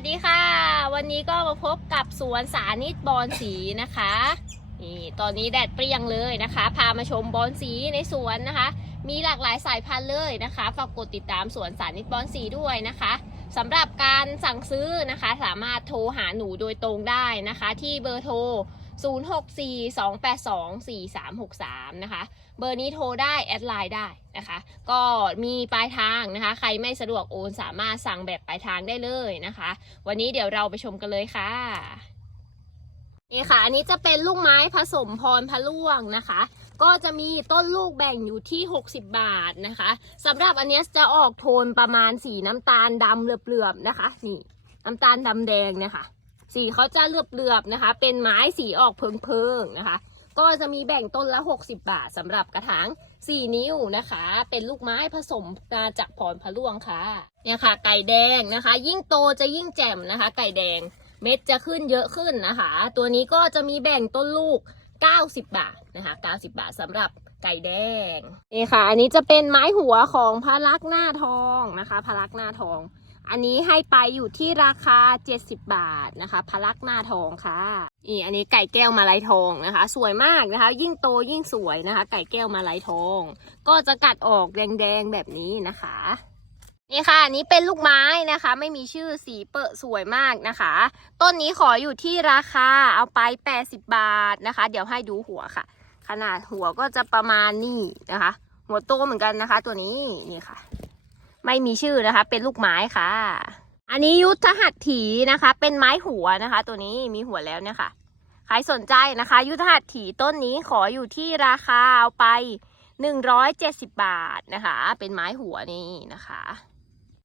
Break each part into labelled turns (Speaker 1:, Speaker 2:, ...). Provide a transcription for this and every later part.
Speaker 1: วัสดีค่ะ วันนี้ก็มาพบกับสวนสานิตบอนสีนะคะนี่ตอนนี้แดดเปรี้ยงเลยนะคะ พามาชมบอนสีในสวนนะคะ มีหลากหลายสายพันธุ์เลยนะคะฝากกดติดตามสวนสานิตบอนสีด้วยนะคะสำหรับการสั่งซื้อนะคะ สามารถโทรหาหนูโดยตรงได้นะคะ ที่เบอร์โทร 0642824363 นะคะ เบอร์นี้โทรได้แอดไลน์ได้นะคะ ก็มีปลายทางนะคะ ใครไม่สะดวกโอนสามารถสั่งแบบปลายทางได้เลยนะคะ วันนี้เดี๋ยวเราไปชมกันเลยค่ะ นี่ค่ะ อันนี้จะเป็นลูกไม้ผสมพรพะล่วงนะคะก็จะมีต้นลูกแบ่งอยู่ที่ 60 บาทนะคะสำหรับอันนี้จะออกโทนประมาณสีน้ำตาลดำเหลือบๆนะคะ นี่น้ำตาลดำแดงเนี่ยค่ะ สีเขาจะเหลือบๆนะคะ เป็นไม้สีออกเพิงๆนะคะ ก็จะมีแบ่งต้นละ 60 บาทสำหรับกระถาง 4 นิ้วนะคะ เป็นลูกไม้ผสมมาจากพรพะล่วงค่ะ เนี่ยค่ะ ไก่แดงนะคะ ยิ่งโตจะยิ่งแจ่มนะคะ ไก่แดงเม็ดจะขึ้นเยอะขึ้นนะคะ ตัวนี้ก็จะมีแบ่งต้นลูก 90 บาทนะคะ 90 บาทสำหรับไก่แดงนี่ค่ะ อันนี้จะเป็นไม้หัวของพระลักษณ์หน้าทองนะคะพระลักษณ์หน้าทอง อันนี้ให้ไปอยู่ที่ราคา 70 บาทนะคะพระลักหน้าทองค่ะนี่อันนี้ไก่แก้วมาลายทองนะคะ สวยมากนะคะ ยิ่งโตยิ่งสวยนะคะ ไก่แก้วมาลายทอง ก็จะกัดออกแดงๆแบบนี้นะคะนี่ค่ะอันนี้เป็นลูกไม้นะคะ ไม่มีชื่อสีเปอะสวยมากนะคะ ต้นนี้ขออยู่ที่ราคาเอาไป 80 บาทนะคะ เดี๋ยวให้ดูหัวค่ะ ขนาดหัวก็จะประมาณนี้นะคะ หัวโตเหมือนกันนะคะ ตัวนี้นี่ค่ะ ไม่มีชื่อนะคะ เป็นลูกไม้ค่ะ อันนี้ยุทธหัตถีนะคะ เป็นไม้หัวนะคะ ตัวนี้มีหัวแล้วเนี่ยค่ะใครสนใจนะคะ ยุทธหัตถีต้นนี้ขออยู่ที่ราคาเอาไป 170 บาทนะคะ เป็นไม้หัวนี่นะคะ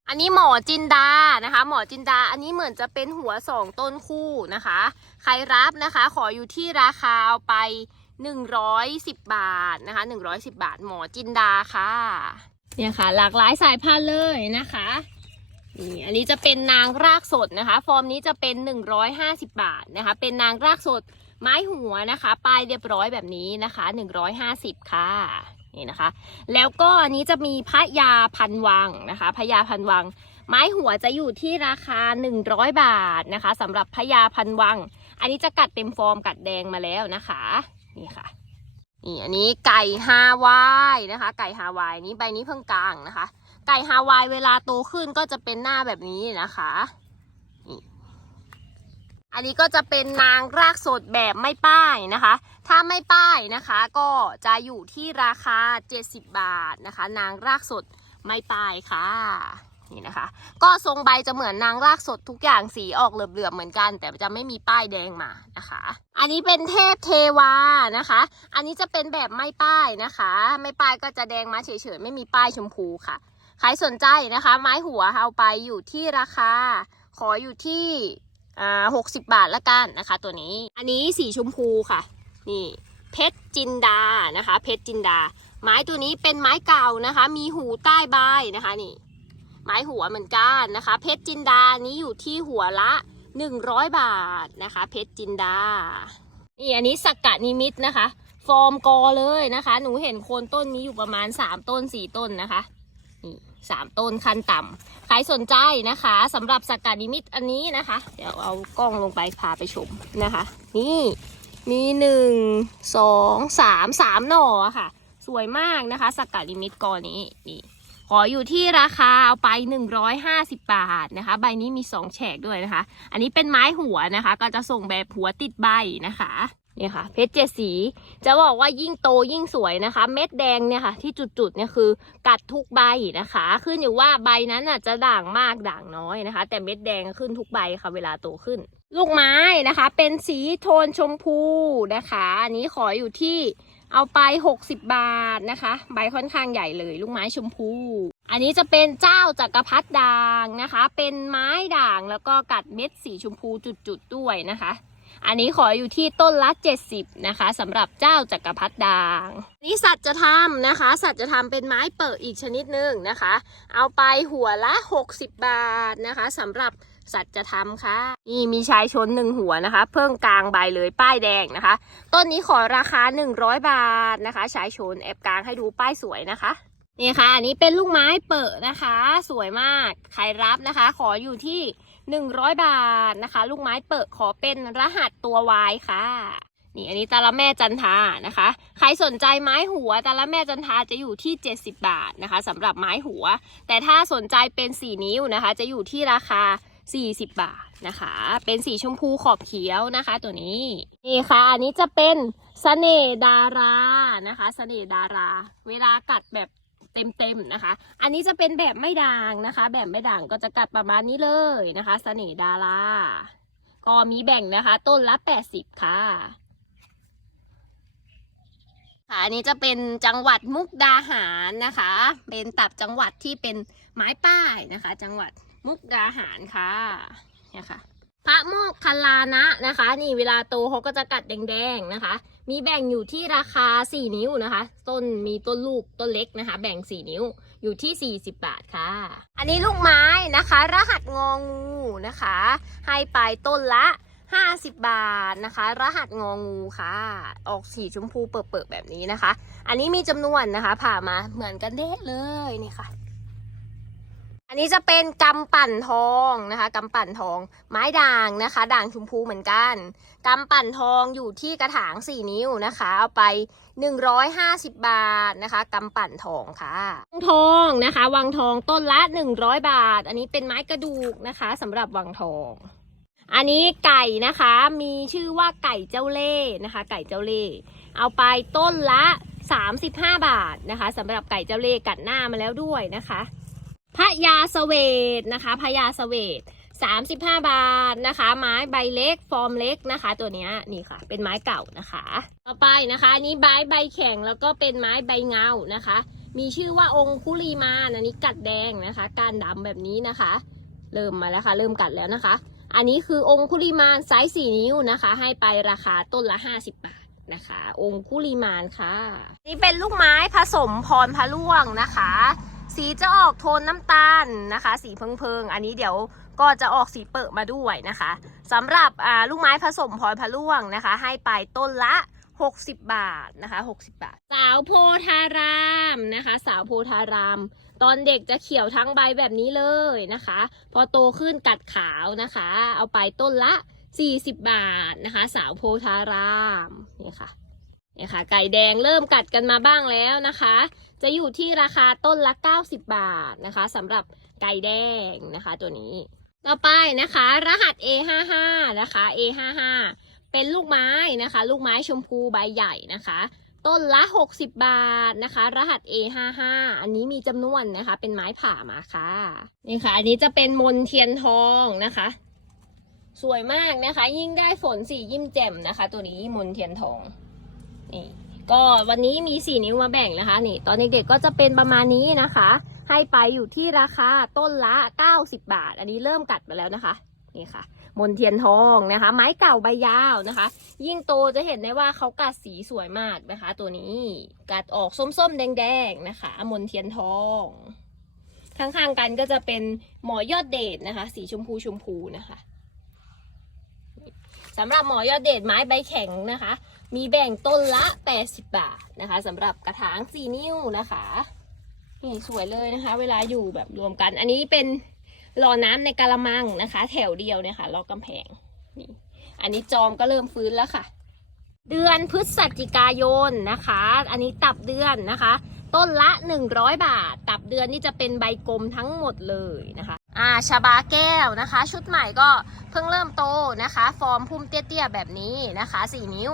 Speaker 1: อันนี้หมอจินดานะคะ หมอจินดาอันนี้เหมือนจะเป็นหัวสองต้นคู่นะคะ ใครรับนะคะ ขออยู่ที่ราคาเอาไป 110 บาทนะคะ 110 บาทหมอจินดาค่ะ เนี่ยค่ะ หลากหลายสายพันธุ์เลยนะคะนี่อันนี้จะเป็นนางรากสดนะคะ ฟอร์มนี้จะเป็น 150 บาทนะคะ เป็นนางรากสดไม้หัวนะคะป้ายเรียบร้อยแบบนี้นะคะ 150 ค่ะนี่นะคะ แล้วก็อันนี้จะมีพระยาพันวังนะคะพระยาพันวัง ไม้หัวจะอยู่ที่ราคา 100 บาทนะคะสำหรับพระยาพันวัง อันนี้จะกัดเต็มฟอร์มกัดแดงมาแล้วนะคะ นี่ค่ะ นี่อันนี้ไก่ฮาวายนะคะ ไก่ฮาวายนี้ใบนี้เพิ่งกลางนะคะ ไก่ฮาวายเวลาโตขึ้นก็จะเป็นหน้าแบบนี้นะคะนี่อันนี้ก็จะเป็นนางรากสดแบบไม่ป้ายนะคะ ถ้าไม่ป้ายนะคะก็จะอยู่ที่ราคา 70 บาทนะคะ นางรากสดไม่ป้ายค่ะ นี่นะคะ ก็ทรงใบจะเหมือนนางรากสดทุกอย่างสีออกเหลือบๆเหมือนกัน แต่จะไม่มีป้ายแดงมานะคะ อันนี้เป็นเทพเทวานะคะ อันนี้จะเป็นแบบไม่ป้ายนะคะ ไม่ป้ายก็จะแดงมาเฉยๆไม่มีป้ายชมพูค่ะใครสนใจนะคะ ไม้หัวเอาไปอยู่ที่ราคา ขออยู่ที่อ่าหกสิบบาทละกันนะคะ ตัวนี้ อันนี้สีชมพูค่ะ นี่เพชรจินดานะคะ เพชรจินดา ไม้ตัวนี้เป็นไม้เก่านะคะ มีหูใต้ใบนะคะนี่ ไม้หัวเหมือนกันนะคะ เพชรจินดานี้อยู่ที่หัวละ 100 บาทนะคะ เพชรจินดา นี่อันนี้สักกะนิมิตนะคะ ฟอร์มกอเลยนะคะ หนูเห็นโคนต้นมีอยู่ประมาณ 3 ต้น 4 ต้นนะคะนี่สามต้นคันต่ำใครสนใจนะคะสำหรับสักกะนิมิตอันนี้นะคะ เดี๋ยวเอากล้องลงไปพาไปชมนะคะ นี่มีหนึ่งสองสามสามหน่อค่ะ สวยมากนะคะ สักกะนิมิตกอนี้นี่ ออยู่ที่ราคาเอาไป 150 บาทนะคะ ใบนี้มี 2 แฉกด้วยนะคะ อันนี้เป็นไม้หัวนะคะ ก็จะส่งแบบหัวติดใบนะคะ นี่ยค่ะ เพชรเจ็ดสี จะบอกว่ายิ่งโตยิ่งสวยนะคะ เม็ดแดงเนี่ยค่ะ ที่จุดๆเนี่ยคือกัดทุกใบนะคะ ขึ้นอยู่ว่าใบนั้นอะจะด่างมากด่างน้อยนะคะ แต่เม็ดแดงขึ้นทุกใบค่ะ เวลาโตขึ้น ลูกไม้นะคะ เป็นสีโทนชมพูนะคะ อันนี้ขออยู่ที่เอาไป 60 บาทนะคะ ใบค่อนข้างใหญ่เลยลูกไม้ชมพู อันนี้จะเป็นเจ้าจักรพรรดิด่างนะคะ เป็นไม้ด่างแล้วก็กัดเม็ดสีชมพูจุดๆด้วยนะคะ อันนี้ขออยู่ที่ต้นละ 70 นะคะสำหรับเจ้าจักรพรรดิด่างนี่สัจธรรมนะคะ สัจธรรมเป็นไม้เปิดอีกชนิดหนึ่งนะคะ เอาไปหัวละ 60 บาทนะคะสำหรับสัจธรรมค่ะ นี่มีชายชนหนึ่งหัวนะคะ เพิ่งกลางใบเลยป้ายแดงนะคะ ต้นนี้ขอราคา 100 บาทนะคะ ชายชนแอบกลางให้ดูป้ายสวยนะคะนี่ค่ะ อันนี้เป็นลูกไม้เปิดนะคะ สวยมาก ใครรับนะคะ ขออยู่ที่ 100 บาทนะคะ ลูกไม้เปิดขอเป็นรหัสตัววายค่ะนี่อันนี้ตาละแม่จันทานะคะ ใครสนใจไม้หัวตาละแม่จันทาจะอยู่ที่ 70 บาทนะคะสำหรับไม้หัว แต่ถ้าสนใจเป็น 4 นิ้วนะคะ จะอยู่ที่ราคา 40 บาทนะคะ เป็นสีชมพูขอบเขียวนะคะ ตัวนี้นี่ค่ะ อันนี้จะเป็นเสน่ดารานะคะเสน่ดารา เวลากัดแบบ เต็มๆนะคะ อันนี้จะเป็นแบบไม่ด่างนะคะ แบบไม่ด่างก็จะกัดประมาณนี้เลยนะคะเสน่ห์ดาราก็มีแบ่งนะคะ ต้นละ 80 ค่ะค่ะอันนี้จะเป็นจังหวัดมุกดาหารนะคะ เป็นตับจังหวัดที่เป็นไม้ป้ายนะคะ จังหวัดมุกดาหารค่ะเนี่ยค่ะ พระโมกคัลลานะนะคะ นี่เวลาโตเขาก็จะกัดแดงๆนะคะ มีแบ่งอยู่ที่ราคา 4 นิ้วนะคะ ต้นมีต้นลูกต้นเล็กนะคะ แบ่ง 4 นิ้วอยู่ที่ 40 บาทค่ะ อันนี้ลูกไม้นะคะ รหัสงองูนะคะ ให้ไปต้นละ 50 บาทนะคะ รหัสงองูค่ะ ออกสีชมพูเปิดๆแบบนี้นะคะ อันนี้มีจำนวนนะคะ ผ่ามาเหมือนกันเด้เลยนี่ค่ะ อันนี้จะเป็นกำปั่นทองนะคะกำปั่นทองไม้ด่างนะคะ ด่างชมพูเหมือนกันกำปั่นทองอยู่ที่กระถาง 4 นิ้วนะคะ เอาไป 150 บาทนะคะกำปั่นทองค่ะวังทองนะคะวังทองต้นละ 100 บาท อันนี้เป็นไม้กระดูกนะคะสำหรับวังทอง อันนี้ไก่นะคะมีชื่อว่าไก่เจ้าเล่ห์นะคะ ไก่เจ้าเล่ห์เอาไปต้นละ 35 บาทนะคะสำหรับไก่เจ้าเล่ห์กัดหน้ามาแล้วด้วยนะคะ พระยาเสวตนะคะพระยาเสวต35 บาทนะคะ ไม้ใบเล็กฟอร์มเล็กนะคะ ตัวนี้นี่ค่ะ เป็นไม้เก่านะคะ ต่อไปนะคะนี้ใบใบแข็งแล้วก็เป็นไม้ใบเงานะคะ มีชื่อว่าองคุลีมานอันนี้กัดแดงนะคะ การดำแบบนี้นะคะ เริ่มมาแล้วค่ะ เริ่มกัดแล้วนะคะ อันนี้คือองคุลิมานไซส์4นิ้วนะคะ ให้ไปราคาต้นละ 50 บาทนะคะ องคุลิมานค่ะ นี่เป็นลูกไม้ผสมพรพะล่วงนะคะ สีจะออกโทนน้ำตาลนะคะ สีเพิงๆ อันนี้เดี๋ยวก็จะออกสีเปิดมาด้วยนะคะสำหรับลูกไม้ผสมพรพะล่วงนะคะ ให้ไปต้นละ 60 บาทนะคะ 60 บาท สาวโพธารามนะคะ สาวโพธาราม ตอนเด็กจะเขียวทั้งใบแบบนี้เลยนะคะ พอโตขึ้นกัดขาวนะคะ เอาไปต้นละ 40 บาทนะคะ สาวโพธารามนี่ค่ะนี่ค่ะไก่แดงเริ่มกัดกันมาบ้างแล้วนะคะ จะอยู่ที่ราคาต้นละ 90 บาทนะคะสำหรับไก่แดงนะคะตัวนี้ ต่อไปนะคะ รหัส A55 นะคะ A55 เป็นลูกไม้นะคะ ลูกไม้ชมพูใบใหญ่นะคะ ต้นละ 60 บาทนะคะ รหัส A55 อันนี้มีจำนวนนะคะ เป็นไม้ผ่ามาค่ะนี่ค่ะ อันนี้จะเป็นมนเทียนทองนะคะ สวยมากนะคะ ยิ่งได้ฝนสียิ้มแจ่มนะคะ ตัวนี้มนเทียนทองนี่ ก็วันนี้มีสี่นิ้วมาแบ่งนะคะนี่ตอนเด็กๆก็จะเป็นประมาณนี้นะคะ ให้ไปอยู่ที่ราคาต้นละ 90 บาท อันนี้เริ่มกัดมาแล้วนะคะนี่ค่ะ มนเทียนทองนะคะ ไม้เก่าใบยาวนะคะ ยิ่งโตจะเห็นได้ว่าเขากัดสีสวยมากนะคะ ตัวนี้กัดออกส้มๆ แดงๆนะคะ มนเทียนทองข้างๆกันก็จะเป็นหมอยอดเดชนะคะ สีชมพูชมพูนะคะ สำหรับหมอยอดเดชไม้ใบแข็งนะคะ มีแบ่งต้นละ 80 บาทนะคะสำหรับกระถาง 4 นิ้วนะคะนี่สวยเลยนะคะ เวลาอยู่แบบรวมกัน อันนี้เป็นรอน้ำในกะละมังนะคะ แถวเดียวเนี่ยค่ะรอบกำแพงนี่อันนี้จอมก็เริ่มฟื้นแล้วค่ะ เดือนพฤศจิกายนนะคะ อันนี้ตับเดือนนะคะ ต้นละ 100 บาท ตับเดือนนี่จะเป็นใบกลมทั้งหมดเลยนะคะ อ่าชาบาแก้วนะคะ ชุดใหม่ก็เพิ่งเริ่มโตนะคะ ฟอร์มพุ่มเตี้ยๆแบบนี้นะคะ 4 นิ้ว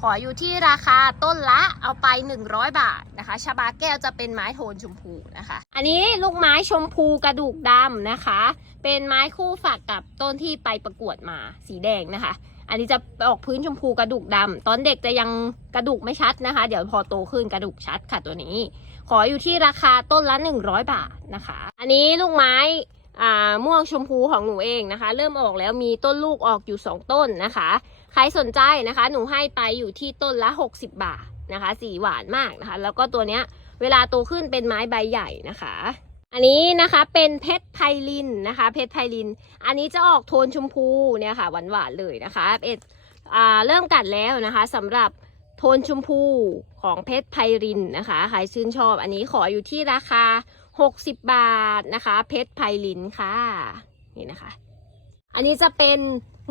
Speaker 1: ขออยู่ที่ราคาต้นละเอาไป 100 บาทนะคะชาบาแก้วจะเป็นไม้โทนชมพูนะคะ อันนี้ลูกไม้ชมพูกระดูกดำนะคะ เป็นไม้คู่ฝักกับต้นที่ไปประกวดมาสีแดงนะคะ อันนี้จะออกพื้นชมพูกระดูกดำตอนเด็กจะยังกระดูกไม่ชัดนะคะ เดี๋ยวพอโตขึ้นกระดูกชัดค่ะตัวนี้ ขออยู่ที่ราคาต้นละ 100 บาทนะคะ อันนี้ลูกไม้ ม่วงชมพูของหนูเองนะคะ เริ่มออกแล้วมีต้นลูกออกอยู่ 2 ต้นนะคะ ใครสนใจนะคะ หนูให้ไปอยู่ที่ต้นละ 60 บาทนะคะสีหวานมากนะคะ แล้วก็ตัวเนี้ยเวลาโตขึ้นเป็นไม้ใบใหญ่นะคะ อันนี้นะคะเป็นเพชรไพลินนะคะ เพชรไพลิน อันนี้จะออกโทนชมพูเนี่ยค่ะหวานๆเลยนะคะเอ็ดอ่าเริ่มกัดแล้วนะคะสำหรับโทนชมพูของเพชรไพรินนะคะ ใครชื่นชอบอันนี้ขออยู่ที่ราคา 60 บาทนะคะ เพชรไพลินค่ะ นี่นะคะ อันนี้จะเป็น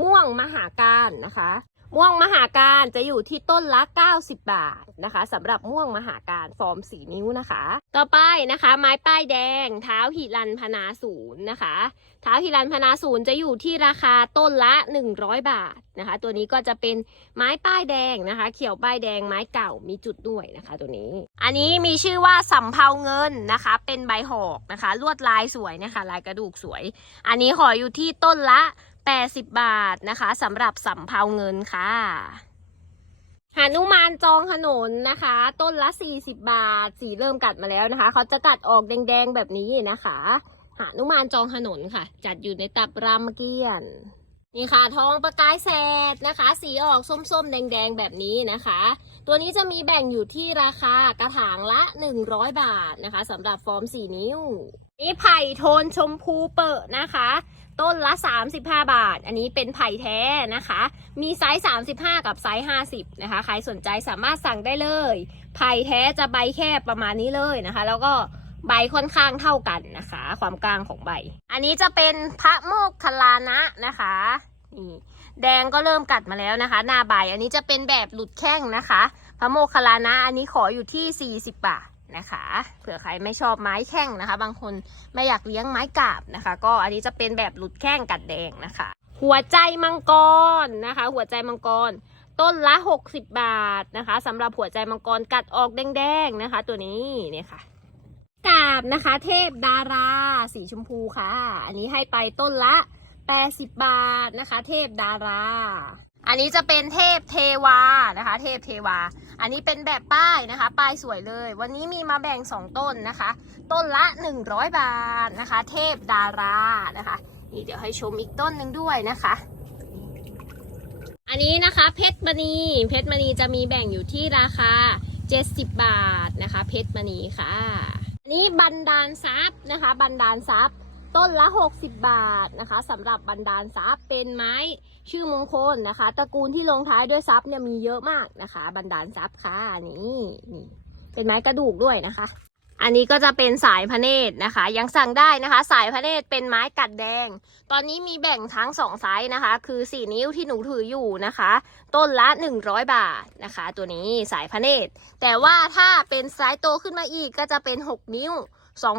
Speaker 1: ม่วงมหาการนะคะ ม่วงมหาการจะอยู่ที่ต้นละ 90 บาทนะคะสำหรับม่วงมหาการฟอร์มสีนิ้วนะคะ ต่อไปนะคะ ไม้ป้ายแดง เท้าหิรันพนาศูนย์นะคะ เท้าหิรันพนาศูนย์จะอยู่ที่ราคาต้นละ 100 บาทนะคะ ตัวนี้ก็จะเป็นไม้ป้ายแดงนะคะ เขียวป้ายแดงไม้เก่ามีจุดด้วยนะคะ ตัวนี้ อันนี้มีชื่อว่าสำเภาเงินนะคะ เป็นใบหอกนะคะ ลวดลายสวยนะคะ ลายกระดูกสวย อันนี้ขออยู่ที่ต้นละ 80 บาทนะคะสำหรับสำเภาเงินค่ะหานุมานจองถนนนะคะ ต้นละ 40 บาท สีเริ่มกัดมาแล้วนะคะ เขาจะกัดออกแดงๆแบบนี้นะคะหานุมานจองถนนค่ะ จัดอยู่ในตับรามเกียรติ์ นี่ค่ะทองประกายแสดนะคะ สีออกส้มๆ แดงๆ แบบนี้นะคะ ตัวนี้จะมีแบ่งอยู่ที่ราคากระถางละ 100 บาทนะคะสำหรับฟอร์ม 4 นิ้ว นี่ไผ่โทนชมพูเปิดนะคะ ต้นละ 35 บาท อันนี้เป็นไผ่แท้นะคะ มีไซส์ 35 กับไซส์ 50 นะคะ ใครสนใจสามารถสั่งได้เลย ไผ่แท้จะใบแค่ประมาณนี้เลยนะคะ แล้วก็ ใบค่อนข้างเท่ากันนะคะ ความกลางของใบ อันนี้จะเป็นพระโมกขลานะนะคะนี่แดงก็เริ่มกัดมาแล้วนะคะ หน้าใบอันนี้จะเป็นแบบหลุดแข้งนะคะ พระโมคคัลลานะอันนี้ขออยู่ที่ 40 บาทนะคะเผื่อใครไม่ชอบไม้แข้งนะคะ บางคนไม่อยากเลี้ยงไม้กาบนะคะ ก็อันนี้จะเป็นแบบหลุดแข้งกัดแดงนะคะ หัวใจมังกรนะคะ หัวใจมังกร ต้นละ 60 บาทนะคะสำหรับหัวใจมังกรกัดออกแดงๆนะคะ ตัวนี้เนี่ยค่ะ กาบนะคะ เทพดาราสีชมพูค่ะ อันนี้ให้ไปต้นละ 80 บาทนะคะ เทพดารา อันนี้จะเป็นเทพเทวานะคะ เทพเทวา อันนี้เป็นแบบป้ายนะคะ ป้ายสวยเลย วันนี้มีมาแบ่ง 2 ต้นนะคะ ต้นละ 100 บาทนะคะ เทพดารานะคะ นี่เดี๋ยวให้ชมอีกต้นหนึ่งด้วยนะคะอันนี้นะคะเพชรมณีเพชรมณีจะมีแบ่งอยู่ที่ราคา 70 บาทนะคะ เพชรมณีค่ะ นี้บันดาลทรัพย์นะคะ บันดาลทรัพย์ ต้นละ 60 บาทนะคะสำหรับบันดาลทรัพย์เป็นไม้ชื่อมงคลนะคะตระกูลที่ลงท้ายด้วยทรัพย์เนี่ยมีเยอะมากนะคะ บันดาลทรัพย์ค่ะนี่นี่เป็นไม้กระดูกด้วยนะคะ อันนี้ก็จะเป็นสายพระเนตรนะคะ ยังสั่งได้นะคะ สายพระเนตรเป็นไม้กัดแดง ตอนนี้มีแบ่งทั้งสองไซส์นะคะ คือ 4 นิ้วที่หนูถืออยู่นะคะ ต้นละ 100 บาทนะคะ ตัวนี้สายพระเนตร แต่ว่าถ้าเป็นไซส์โตขึ้นมาอีกก็จะเป็น 6 นิ้ว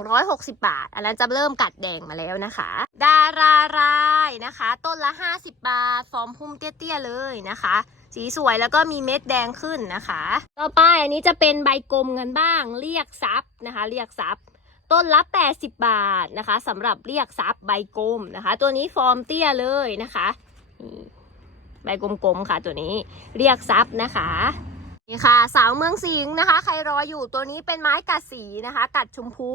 Speaker 1: 260 บาท อันนั้นจะเริ่มกัดแดงมาแล้วนะคะ ดารารายนะคะ ต้นละ 50 บาท ฟอร์มพุ่มเตี้ยๆเลยนะคะ สีสวยแล้วก็มีเม็ดแดงขึ้นนะคะ ต่อไปอันนี้จะเป็นใบกลมกันบ้าง เรียกทรัพย์นะคะ เรียกทรัพย์ต้นละ 80 บาทนะคะสำหรับเรียกทรัพย์ใบกลมนะคะ ตัวนี้ฟอร์มเตี้ยเลยนะคะใบกลมๆค่ะตัวนี้เรียกทรัพย์นะคะนี่ค่ะ สาวเมืองสิงห์นะคะ ใครรออยู่ตัวนี้เป็นไม้กัดสีนะคะ กัดชมพู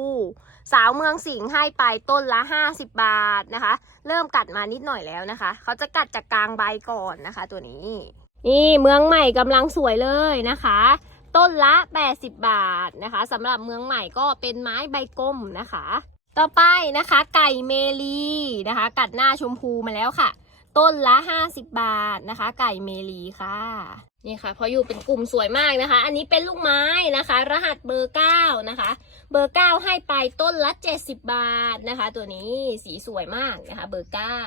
Speaker 1: สาวเมืองสิงห์ให้ไปต้นละ 50 บาทนะคะ เริ่มกัดมานิดหน่อยแล้วนะคะ เขาจะกัดจากกลางใบก่อนนะคะ ตัวนี้ นี่เมืองใหม่กำลังสวยเลยนะคะ ต้นละ 80 บาทนะคะสำหรับเมืองใหม่ก็เป็นไม้ใบกลมนะคะ ต่อไปนะคะ ไก่เมลีนะคะ กัดหน้าชมพูมาแล้วค่ะ ต้นละ 50 บาทนะคะ ไก่เมลีค่ะนี่ค่ะพออยู่เป็นกลุ่มสวยมากนะคะ อันนี้เป็นลูกไม้นะคะ รหัสเบอร์เก้านะคะ เบอร์เก้าให้ไปต้นละ 70 บาทนะคะ ตัวนี้สีสวยมากนะคะ เบอร์เก้า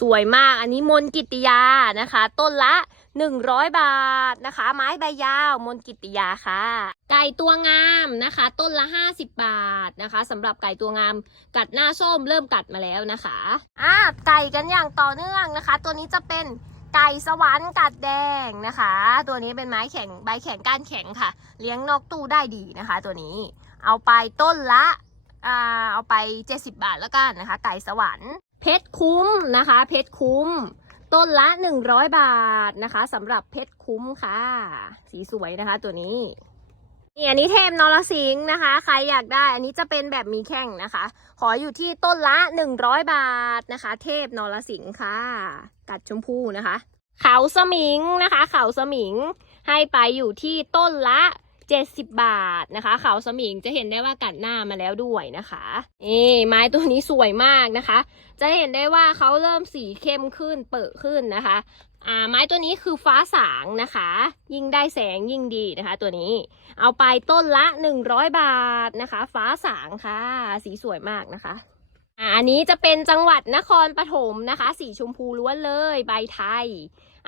Speaker 1: สวยมาก อันนี้มนกิติยานะคะ ต้นละ 100 บาทนะคะ ไม้ใบยาวมนกิตติยาค่ะ ไก่ตัวงามนะคะ ต้นละ 50 บาทนะคะสำหรับไก่ตัวงามกัดหน้าส้มเริ่มกัดมาแล้วนะคะอ่าไก่กันอย่างต่อเนื่องนะคะ ตัวนี้จะเป็นไก่สวรรค์กัดแดงนะคะ ตัวนี้เป็นไม้แข็งใบแข็งก้านแข็งค่ะ เลี้ยงนอกตู้ได้ดีนะคะ ตัวนี้เอาไปต้นละอ่าเอาไป 70 บาทแล้วกันนะคะ ไก่สวรรค์เพชรคุ้มนะคะ เพชรคุ้ม ต้นละ 100 บาทนะคะสำหรับเพชรคุ้มค่ะ สีสวยนะคะตัวนี้นี่อันนี้เทพนรสิงห์นะคะ ใครอยากได้ อันนี้จะเป็นแบบมีแข้งนะคะ ขออยู่ที่ต้นละ 100 บาทนะคะ เทพนรสิงห์ค่ะ กัดชมพูนะคะ เขาสมิงนะคะ เขาสมิงให้ไปอยู่ที่ต้นละ 70 บาทนะคะ เขาสมิงจะเห็นได้ว่ากัดหน้ามาแล้วด้วยนะคะนี่ไม้ตัวนี้สวยมากนะคะ จะเห็นได้ว่าเขาเริ่มสีเข้มขึ้นเปิดขึ้นนะคะอ่าไม้ตัวนี้คือฟ้าสางนะคะ ยิ่งได้แสงยิ่งดีนะคะ ตัวนี้เอาไปต้นละ 100 บาทนะคะ ฟ้าสางค่ะ สีสวยมากนะคะอ่าอันนี้จะเป็นจังหวัดนครปฐมนะคะ สีชมพูล้วนเลยใบไทย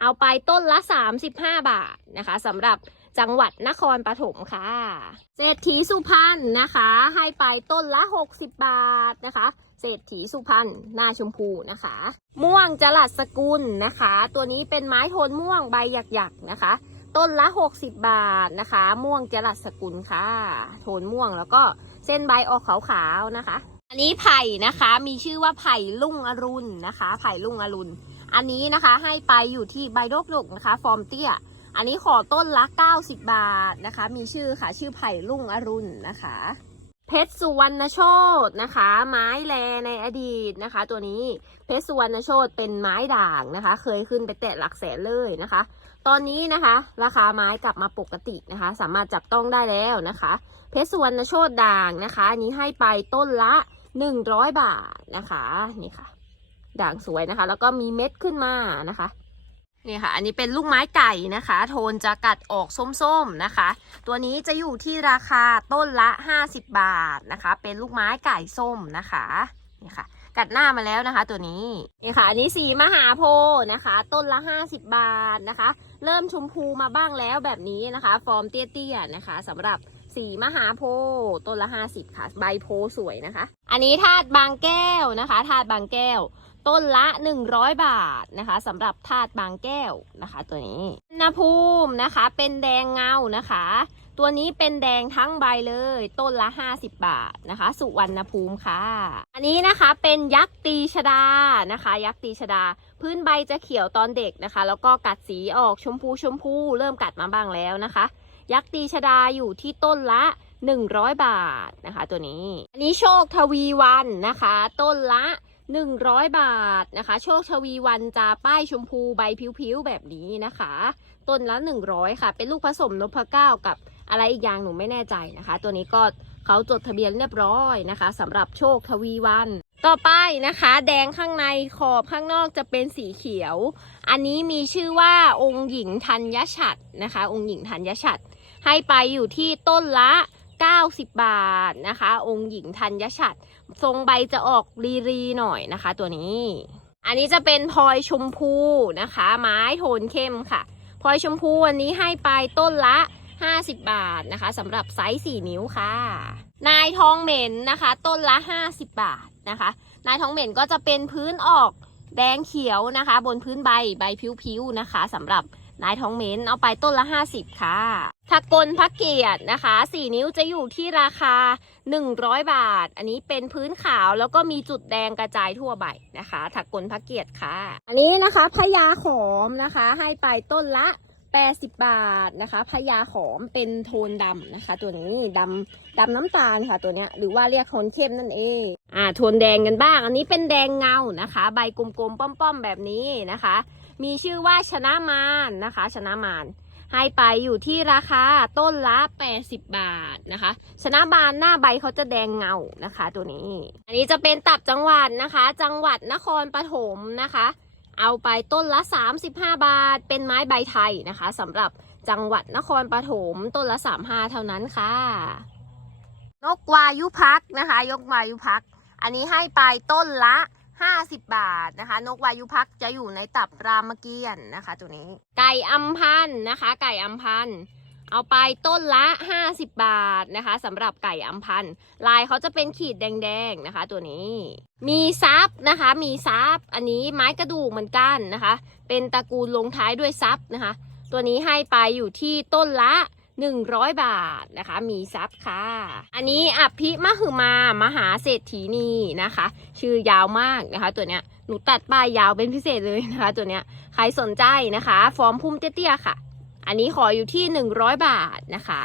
Speaker 1: เอาไปต้นละ 35 บาทนะคะสำหรับ จังหวัดนครปฐมค่ะเศรษฐีสุพรรณนะคะ ให้ไปต้นละ 60 บาทนะคะเศรษฐีสุพรรณหน้าชมพูนะคะ ม่วงจรัสสกุลนะคะ ตัวนี้เป็นไม้โทนม่วงใบหยักๆนะคะ ต้นละ 60 บาทนะคะ ม่วงจรัสสกุลค่ะ โทนม่วงแล้วก็เส้นใบออกขาวๆนะคะ อันนี้ไผ่นะคะมีชื่อว่าไผ่ลุ่งอรุณนะคะ ไผ่ลุ่งอรุณ อันนี้นะคะให้ไปอยู่ที่ใบโรคดกนะคะ ฟอร์มเตี้ย อันนี้ขอต้นละ 90 บาทนะคะ มีชื่อค่ะ ชื่อไผ่ลุ่งอรุณนะคะ เพชรสุวรรณโชตนะคะ ไม้แลในอดีตนะคะ ตัวนี้เพชรสุวรรณโชตเป็นไม้ด่างนะคะ เคยขึ้นไปแตะหลักแสนเลยนะคะ ตอนนี้นะคะ ราคาไม้กลับมาปกตินะคะ สามารถจับต้องได้แล้วนะคะ เพชรสุวรรณโชตด่างนะคะ อันนี้ให้ไปต้นละ 100 บาทนะคะนี่ค่ะ ด่างสวยนะคะ แล้วก็มีเม็ดขึ้นมานะคะ นี่ค่ะ อันนี้เป็นลูกไม้ไก่นะคะ โทนจะกัดออกส้มๆนะคะ ตัวนี้จะอยู่ที่ราคาต้นละ 50 บาทนะคะ เป็นลูกไม้ไก่ส้มนะคะ นี่ค่ะ กัดหน้ามาแล้วนะคะ ตัวนี้ นี่ค่ะ อันนี้สีมหาโพธิ์นะคะ ต้นละ 50 บาทนะคะ เริ่มชมพูมาบ้างแล้วแบบนี้นะคะ ฟอร์มเตี้ยๆนะคะสำหรับสีมหาโพธิ์ต้นละ 50 ค่ะ ใบโพธิ์สวยนะคะ อันนี้ธาตุบางแก้วนะคะธาตุบางแก้ว ต้นละ 100 บาทนะคะสำหรับธาตุบางแก้วนะคะ ตัวนี้อุณภูมินะคะเป็นแดงเงานะคะ ตัวนี้เป็นแดงทั้งใบเลย ต้นละ 50 บาทนะคะ สุวรรณภูมิค่ะ อันนี้นะคะเป็นยักษ์ตีชดานะคะ ยักษ์ตีชดา พื้นใบจะเขียวตอนเด็กนะคะ แล้วก็กัดสีออกชมพูชมพูเริ่มกัดมาบ้างแล้วนะคะ ยักษ์ตีชดาอยู่ที่ต้นละ100 บาทนะคะ ตัวนี้ อันนี้โชคทวีวันนะคะ ต้นละ 100 บาทนะคะ โชคทวีวันจะป้ายชมพูใบผิวๆแบบนี้นะคะ ต้นละ 100 ค่ะ เป็นลูกผสมนพเก้ากับอะไรอีกอย่างหนูไม่แน่ใจนะคะ ตัวนี้ก็เขาจดทะเบียนเรียบร้อยนะคะสำหรับโชคทวีวัน ต่อไปนะคะ แดงข้างในขอบข้างนอกจะเป็นสีเขียว อันนี้มีชื่อว่าองค์หญิงธัญชัดนะคะ องค์หญิงธัญชัดให้ไปอยู่ที่ต้นละ 90 บาทนะคะ องค์หญิงธัญชัด ทรงใบจะออกรีรีหน่อยนะคะ ตัวนี้ อันนี้จะเป็นพลอยชมพูนะคะ ไม้โทนเข้มค่ะพลอยชมพูอันนี้ให้ไปต้นละ 50 บาทนะคะสำหรับไซส์4นิ้วค่ะ นายทองเหม็นนะคะ ต้นละ 50 บาทนะคะ นายทองเหม็นก็จะเป็นพื้นออกแดงเขียวนะคะ บนพื้นใบใบผิวๆนะคะสำหรับ นายทองเหม็นเอาไปต้นละ 50 ค่ะถักกลพระเกียรตินะคะ 4 นิ้วจะอยู่ที่ราคา 100 บาท อันนี้เป็นพื้นขาวแล้วก็มีจุดแดงกระจายทั่วใบนะคะถักกลพระเกียรติค่ะ อันนี้นะคะพญาขอมนะคะ ให้ไปต้นละ 80 บาทนะคะพญาขอมเป็นโทนดำนะคะ ตัวนี้ดำดำน้ำตาลค่ะตัวเนี้ยหรือว่าเรียกโทนเข้มนั่นเองอ่าโทนแดงกันบ้าง อันนี้เป็นแดงเงานะคะ ใบกลมๆป้อมๆแบบนี้นะคะ มีชื่อว่าชนะมารนะคะ ชนะมารให้ไปอยู่ที่ราคาต้นละ 80 บาทนะคะ ชนะมารหน้าใบเขาจะแดงเงานะคะ ตัวนี้ อันนี้จะเป็นตับจังหวัดนะคะ จังหวัดนครปฐมนะคะ เอาไปต้นละ 35 บาท เป็นไม้ใบไทยนะคะสำหรับจังหวัดนครปฐมต้นละ 35 เท่านั้นค่ะ นกวายุพักนะคะ ยกวายุพัก อันนี้ให้ไปต้นละ 50 บาทนะคะ นกวายุพักจะอยู่ในตับรามเกียรตินะคะ ตัวนี้ ไก่อัมพันธ์นะคะ ไก่อัมพันธ์เอาไปต้นละ 50 บาทนะคะสำหรับไก่อัมพันธ์ลายเขาจะเป็นขีดแดงๆนะคะ ตัวนี้ มีซับนะคะ มีซับอันนี้ไม้กระดูกเหมือนกันนะคะ เป็นตระกูลลงท้ายด้วยซับนะคะ ตัวนี้ให้ไปอยู่ที่ต้นละ 100 บาทนะคะ มีซับค่ะ อันนี้อภิมหึมามหาเศรษฐีนีนะคะ ชื่อยาวมากนะคะ ตัวเนี้ยหนูตัดป้ายยาวเป็นพิเศษเลยนะคะ ตัวเนี้ยใครสนใจนะคะ ฟอร์มพุ่มเตี้ยๆค่ะ อันนี้ขออยู่ที่ 100 บาทนะคะ